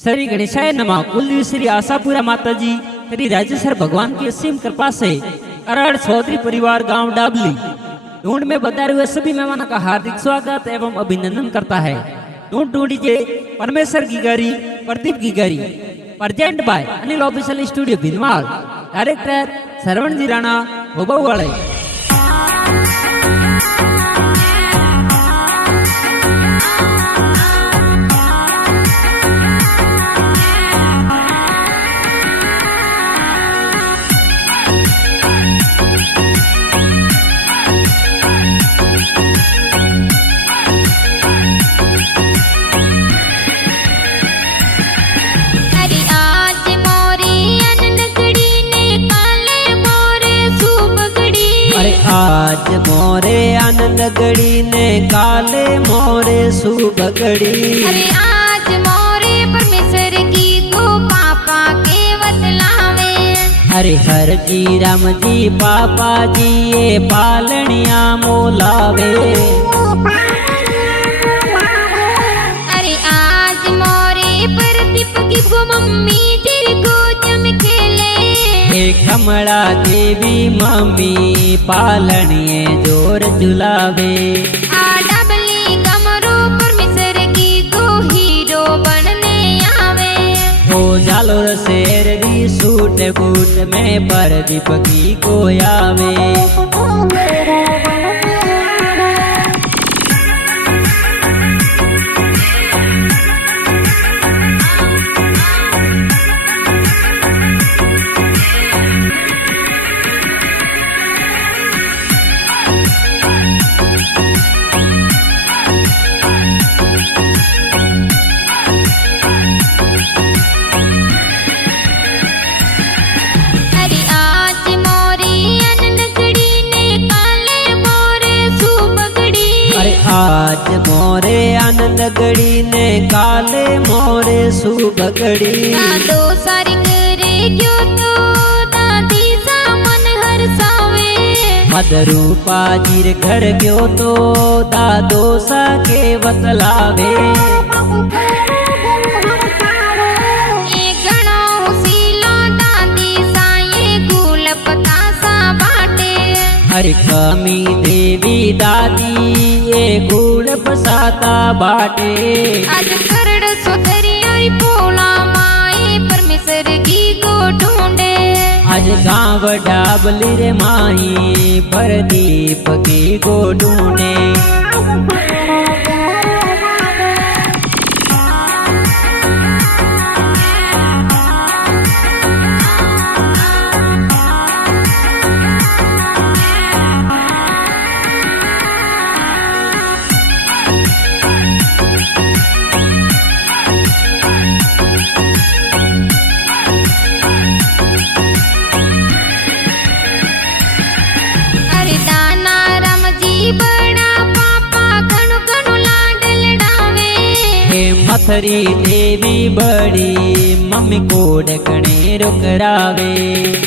श्री गणेशाय नमः। कुलदेवी श्री आशापुरा माता जी, श्री राजेश्वर भगवान की असीम कृपा से अराड़ चौधरी परिवार गांव डाबली ढूंढ में बताए हुए सभी मेहमानों का हार्दिक स्वागत एवं अभिनंदन करता है। ढूंढ जे परमेश्वर की गारी, प्रदीप की गारी, present by Anil official studio Bhinwal, director Shravan ji Rana Bhobwade. आज मोरे अनलगड़ी ने काले मोरे सुबगड़ी। अरे आज मोरे परमेश्वर की को पापा के बतलावे। अरे हर जी राम जी पापा जी ये पालनिया मोलावे। अरे आज मोरे प्रदीप की को मम्मी तेरे को चमकेले। कमला देवी मम्मी पालनिए जोर झुलावे। डबली कमरो परमेश्वर की को हीरो बनने आवे। ओ जालोर शेर दी सूट बूट में प्रदीप की को आवे। आज मोरे अनलगड़ी ने काले मोरे सुबगड़ी। दो सारी करे क्यों तो दादी सा मन हरसावे। मदरूपा जीर घर क्यों तो दादो सा के बतलावे। हर कमी देवी दादी ये गुड़ पसाता बाटे। आज करड़ सुधरी आई पोला माए परमेश्वर की को ढूंढे। आज गांव डाबली रे माही प्रदीप की को ढूंढे। मथरी देवी बड़ी मम्मी को ढकने रुकरावे।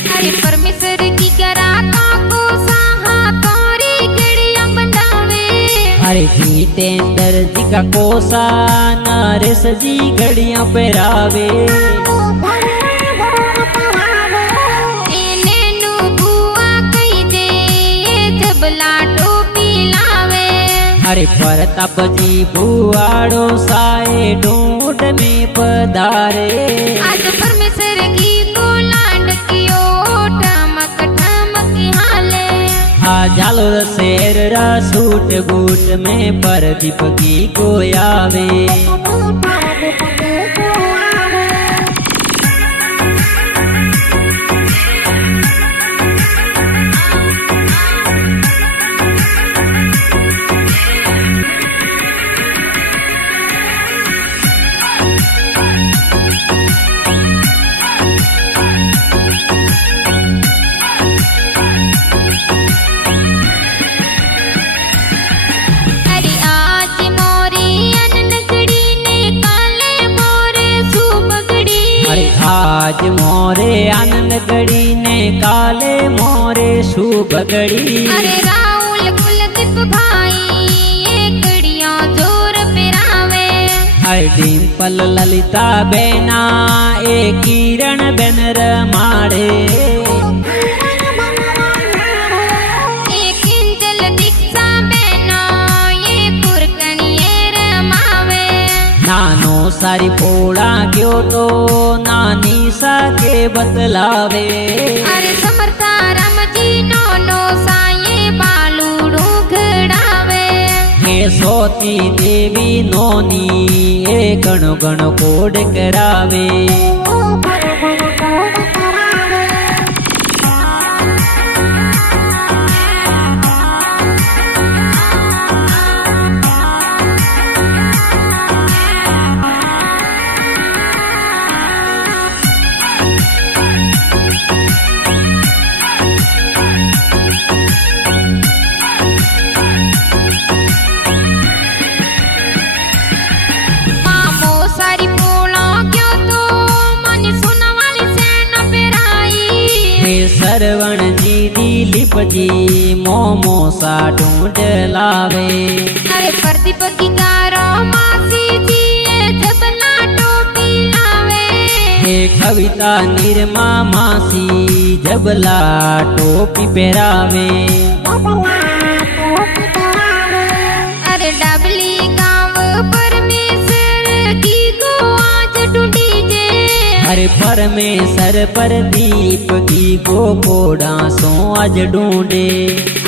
अरे परमेश्वर की कराता को साहा तोरी गड़िया बनावे। अरे जीतेंद्र जी का कोसा नरेश जी गड़िया पहरावे। अरे प्रताप जी बुआड़ो साए ढूंढ में पधारे। आज परमेश्वर की को लाड कियो ठमक ठमक हाले। आज जालोर शेर रा सूट बूट में प्रदीप की को आवे। आज मोरे अनलगड़ी ने काले मोरे सुबगड़ी। अरे राहुल कुलदीप भाई ये गड़िया जोर पे रावे। अरे डिम्पल ललिता बेना ए किरण बेन रमाड़े एक किंजल दीक्षा बेनो ये कुरकणिये रमावे नानो सारी पोड़ा गयो तो नानी सा के बतलावे अरे समर्था रामजी नो साये बालूड़ू घड़ावे हे सोती देवी नोनी ए गणो गणो कोड करावे मामो सारी पोला क्यों तो मन सुना वाली सेना पेराई हे सरवण जी दिलीप जी मोमो सा ढूंढ लावे अरे प्रदीप की गारो मासी जी ये जबना टोपी लावे हे कविता निरमा मासी जबला टोपी पहरावे अरे डबली गाँव परमेश्वर की को आज ढूंढी जे हरे परमेश्वर प्रदीप की गोकोड़ा सो आज ढूंढे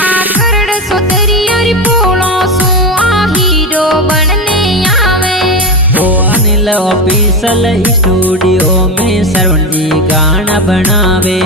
आकड़ सोतरी अरे पोलो सो आ हीरो बनने आवे वो अनिल ऑफिसल स्टूडियो में सरवण जी गाना बनावे